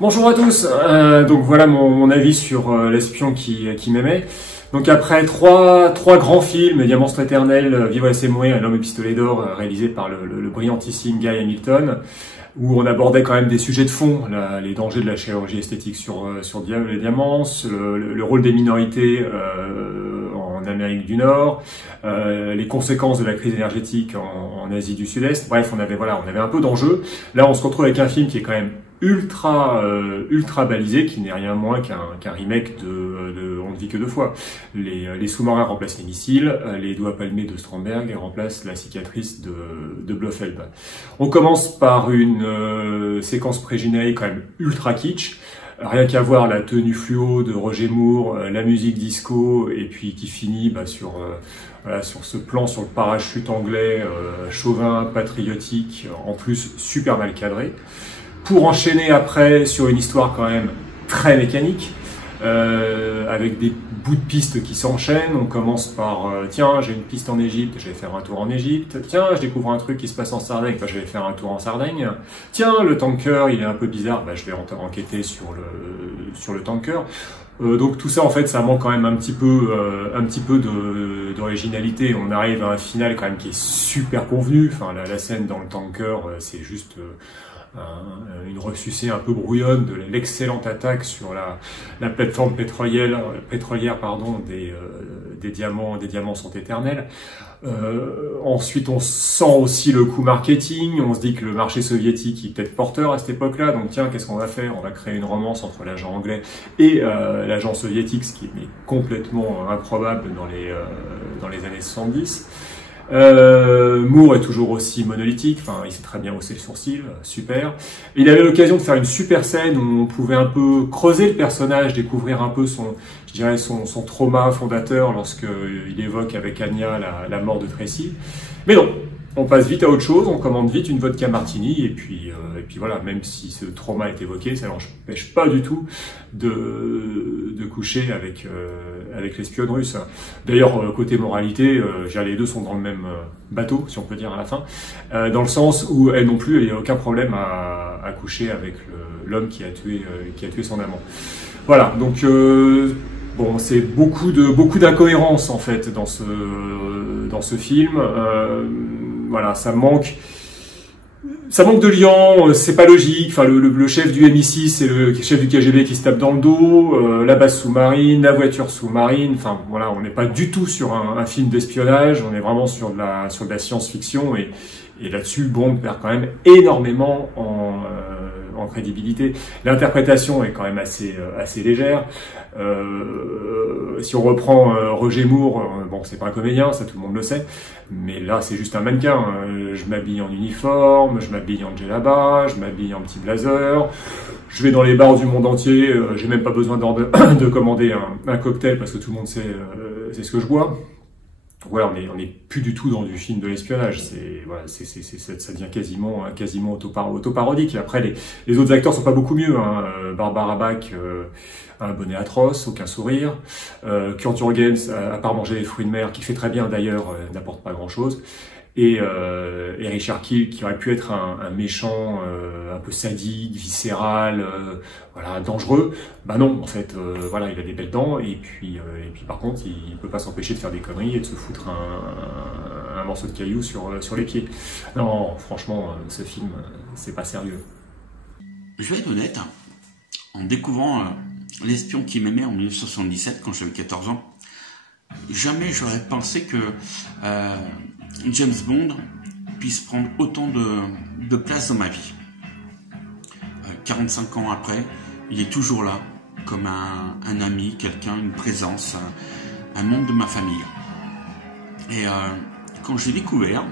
Bonjour à tous, donc voilà mon avis sur l'espion qui m'aimait. Donc après trois grands films, Diamant éternel, Vivre et laisser mourir et L'homme au pistolet d'or, réalisés par le brillantissime Guy Hamilton, où on abordait quand même des sujets de fond, les dangers de la chirurgie esthétique sur les diamants, le rôle des minorités en Amérique du Nord, les conséquences de la crise énergétique en Asie du Sud-Est. Bref, on avait un peu d'enjeu. Là, on se retrouve avec un film qui est quand même ultra balisé, qui n'est rien moins qu'un remake de On ne vit que deux fois. Les sous-marins remplacent les missiles, les doigts palmés de Stromberg remplacent la cicatrice de Blofeld. On commence par une séquence pré-générique quand même ultra kitsch. Rien qu'à voir la tenue fluo de Roger Moore, la musique disco, et puis qui finit sur ce plan sur le parachute anglais, chauvin, patriotique, en plus super mal cadré. Pour enchaîner après sur une histoire quand même très mécanique, avec des bouts de piste qui s'enchaînent. On commence par tiens, j'ai une piste en Égypte, je vais faire un tour en Égypte. Tiens, je découvre un truc qui se passe en Sardaigne, je vais faire un tour en Sardaigne. Tiens, le tanker, il est un peu bizarre, je vais enquêter sur le tanker. Donc tout ça, en fait, ça manque quand même un petit peu d'originalité. On arrive à un final quand même qui est super convenu. Enfin, la scène dans le tanker, c'est juste une ressucée un peu brouillonne de l'excellente attaque sur la plateforme pétrolière des diamants sont éternels. Ensuite, on sent aussi le coup marketing. On se dit que le marché soviétique est peut-être porteur à cette époque-là. Donc tiens, qu'est-ce qu'on va faire? On va créer une romance entre l'agent anglais et l'agent soviétique, ce qui est complètement improbable dans les années 70. Moore est toujours aussi monolithique, il sait très bien hausser le sourcil, super. Et il avait l'occasion de faire une super scène où on pouvait un peu creuser le personnage, découvrir un peu son trauma fondateur lorsqu'il évoque avec Anya la mort de Tracy. Mais non, on passe vite à autre chose, on commande vite une vodka martini, et puis voilà, même si ce trauma est évoqué, ça n'empêche pas du tout de coucher avec l'espionne russe. D'ailleurs, côté moralité, les deux sont dans le même bateau, si on peut dire à la fin, dans le sens où elle non plus, il n'y a aucun problème à coucher avec l'homme qui a tué son amant. Voilà, donc bon, c'est beaucoup d'incohérences en fait dans ce film. Voilà, ça manque de liant, c'est pas logique. Le chef du MI6 et le chef du KGB qui se tapent dans le dos, la base sous-marine, la voiture sous-marine. Voilà, on n'est pas du tout sur un film d'espionnage. On est vraiment sur de la science-fiction et là-dessus, Bond perd quand même énormément en crédibilité. L'interprétation est quand même assez légère. Si on reprend Roger Moore, bon, c'est pas un comédien, ça tout le monde le sait, mais là c'est juste un mannequin. Je m'habille en uniforme, je m'habille en djellaba, je m'habille en petit blazer, je vais dans les bars du monde entier, j'ai même pas besoin de commander un cocktail parce que tout le monde sait ce que je bois. Voilà, on est plus du tout dans du film de l'espionnage. Ça devient quasiment autoparodique. Et après, les autres acteurs sont pas beaucoup mieux. Barbara Bach a un bonnet atroce, aucun sourire. Kurt Jürgens, à part manger les fruits de mer, qui fait très bien d'ailleurs, n'apporte pas grand-chose. Et Richard Kiel, qui aurait pu être un méchant un peu sadique, viscéral, dangereux. Non, en fait, il a des belles dents, et puis par contre, il peut pas s'empêcher de faire des conneries et de se foutre un morceau de caillou sur les pieds. Non, franchement, ce film, c'est pas sérieux. Je vais être honnête, en découvrant L'espion qui m'aimait en 1977, quand j'avais 14 ans, jamais j'aurais pensé que James Bond puisse prendre autant de place dans ma vie. 45 ans après, il est toujours là, comme un ami, quelqu'un, une présence, un membre de ma famille. Et quand je l'ai découvert,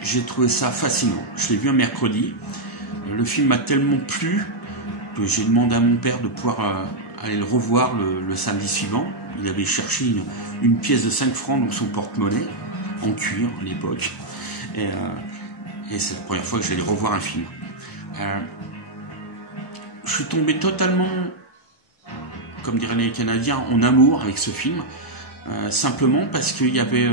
j'ai trouvé ça fascinant. Je l'ai vu un mercredi, le film m'a tellement plu que j'ai demandé à mon père de pouvoir aller le revoir le samedi suivant. Il avait cherché une pièce de 5 francs dans son porte-monnaie, en cuir à l'époque. Et c'est la première fois que j'allais revoir un film. Je suis tombé totalement, comme diraient les Canadiens, en amour avec ce film. Simplement parce qu'il y avait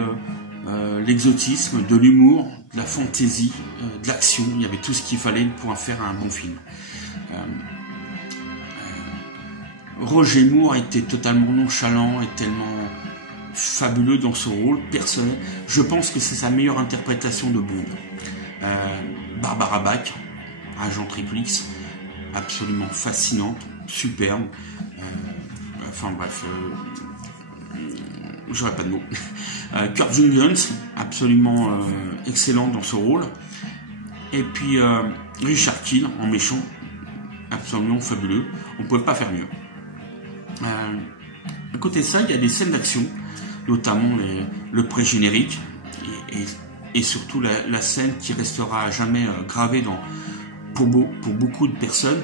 l'exotisme, de l'humour, de la fantaisie, de l'action. Il y avait tout ce qu'il fallait pour en faire un bon film. Roger Moore était totalement nonchalant et tellement fabuleux dans son rôle personnel. Je pense que c'est sa meilleure interprétation de Bond. Barbara Bach, agent Triple X, absolument fascinante, superbe. Enfin bref, j'aurais pas de mots. Kirk Jones, absolument excellent dans ce rôle. Et puis Richard Kiel en méchant, absolument fabuleux. On ne pouvait pas faire mieux. À côté de ça, il y a des scènes d'action, notamment le pré-générique et surtout la scène qui restera à jamais gravée pour beaucoup de personnes,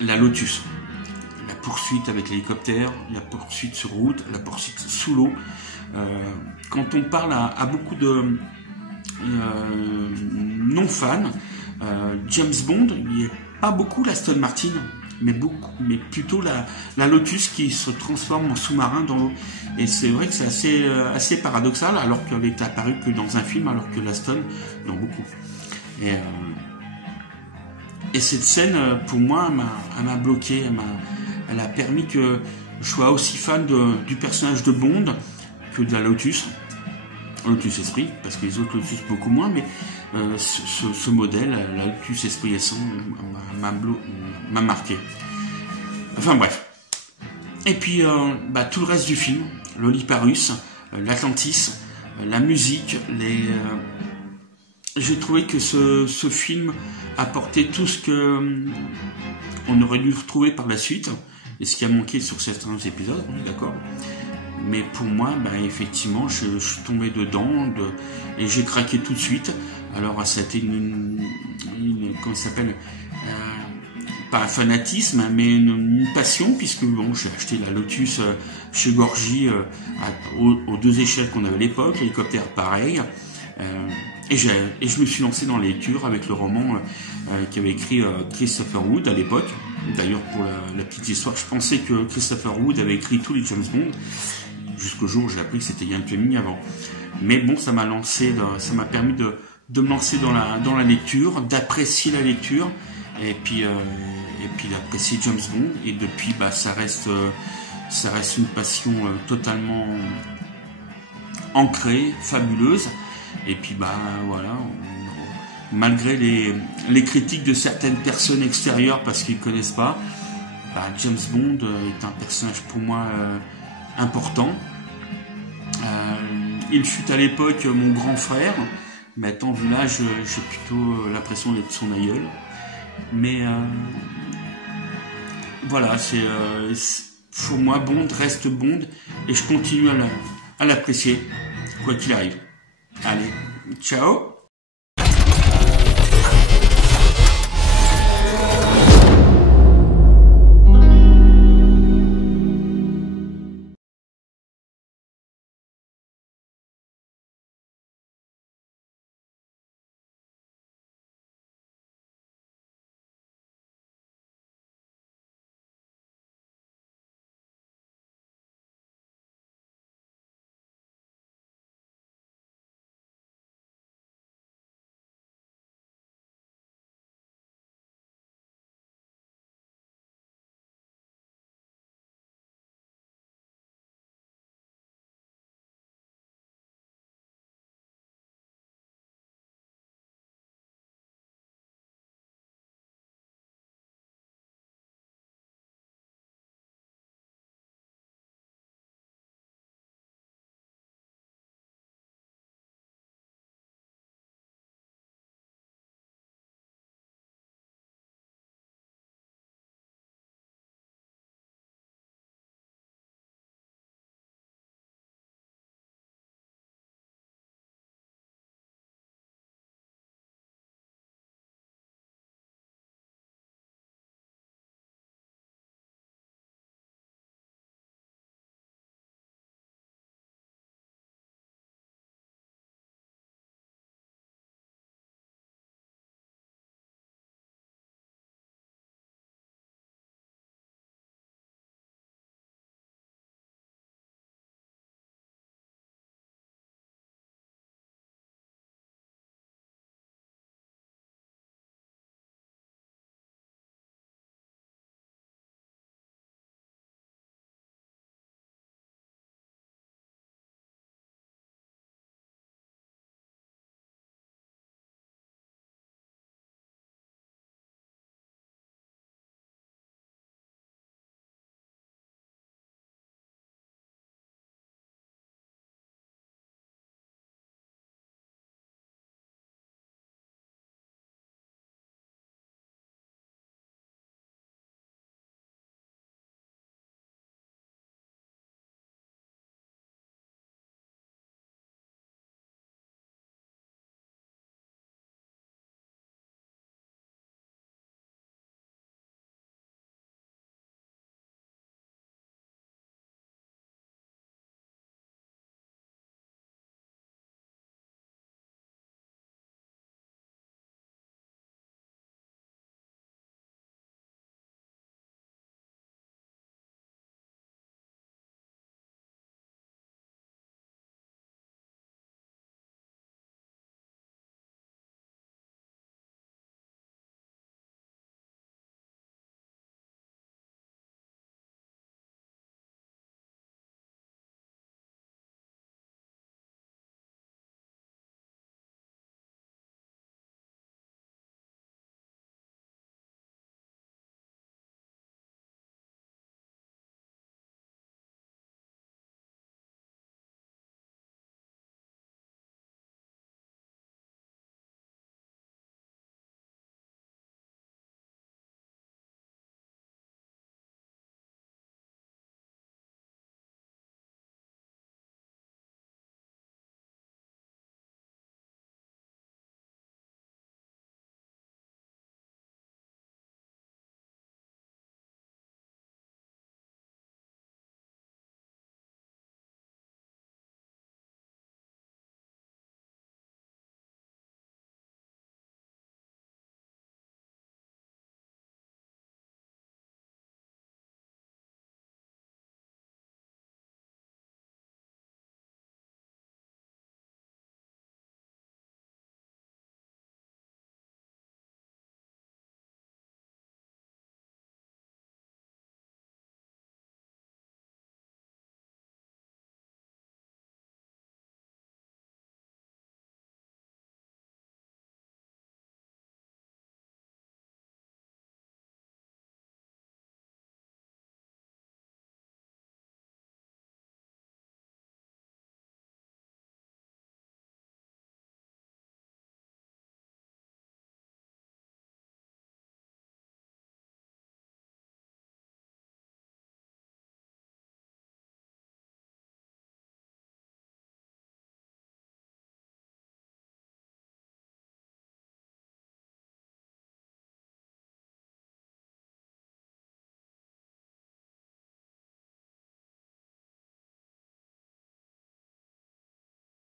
la Lotus. La poursuite avec l'hélicoptère, la poursuite sur route, la poursuite sous l'eau. Quand on parle à beaucoup de non-fans, James Bond, il n'y a pas beaucoup l'Aston Martin, mais plutôt la Lotus qui se transforme en sous-marin dans l'eau. Et c'est vrai que c'est assez paradoxal, alors qu'elle est apparue que dans un film, alors que l'Aston dans beaucoup. Et cette scène, pour moi, elle m'a bloqué, elle a permis que je sois aussi fan du personnage de Bond que de la Lotus Esprit, parce que les autres Lotus beaucoup moins, mais ce modèle, la Lotus Esprit S1, m'a marqué. Enfin bref. Et puis tout le reste du film, l'Olyparus, l'Atlantis, la musique, j'ai trouvé que ce film apportait tout ce que on aurait dû retrouver par la suite, et ce qui a manqué sur certains épisodes, on est d'accord. Mais pour moi, effectivement, je suis tombé dedans et j'ai craqué tout de suite. Alors, c'était comment ça s'appelle, pas un fanatisme, mais une passion, puisque bon, j'ai acheté la Lotus chez Gorgy aux 2 échelles qu'on avait à l'époque, l'hélicoptère pareil. Et je me suis lancé dans la lecture avec le roman qu'avait écrit Christopher Wood à l'époque. D'ailleurs, pour la petite histoire, je pensais que Christopher Wood avait écrit tous les James Bond, jusqu'au jour où j'ai appris que c'était Ian Fleming avant. Mais bon, ça m'a permis de me lancer dans la lecture, d'apprécier la lecture, et puis d'apprécier James Bond. Et depuis, ça reste une passion totalement ancrée, fabuleuse. Et puis voilà, malgré les critiques de certaines personnes extérieures parce qu'ils ne connaissent pas, James Bond est un personnage pour moi important. Il fut à l'époque mon grand frère, mais à tant vu l'âge, j'ai plutôt l'impression d'être son aïeul. Mais voilà, pour moi Bond reste Bond et je continue à l'apprécier, quoi qu'il arrive. Allez, ciao!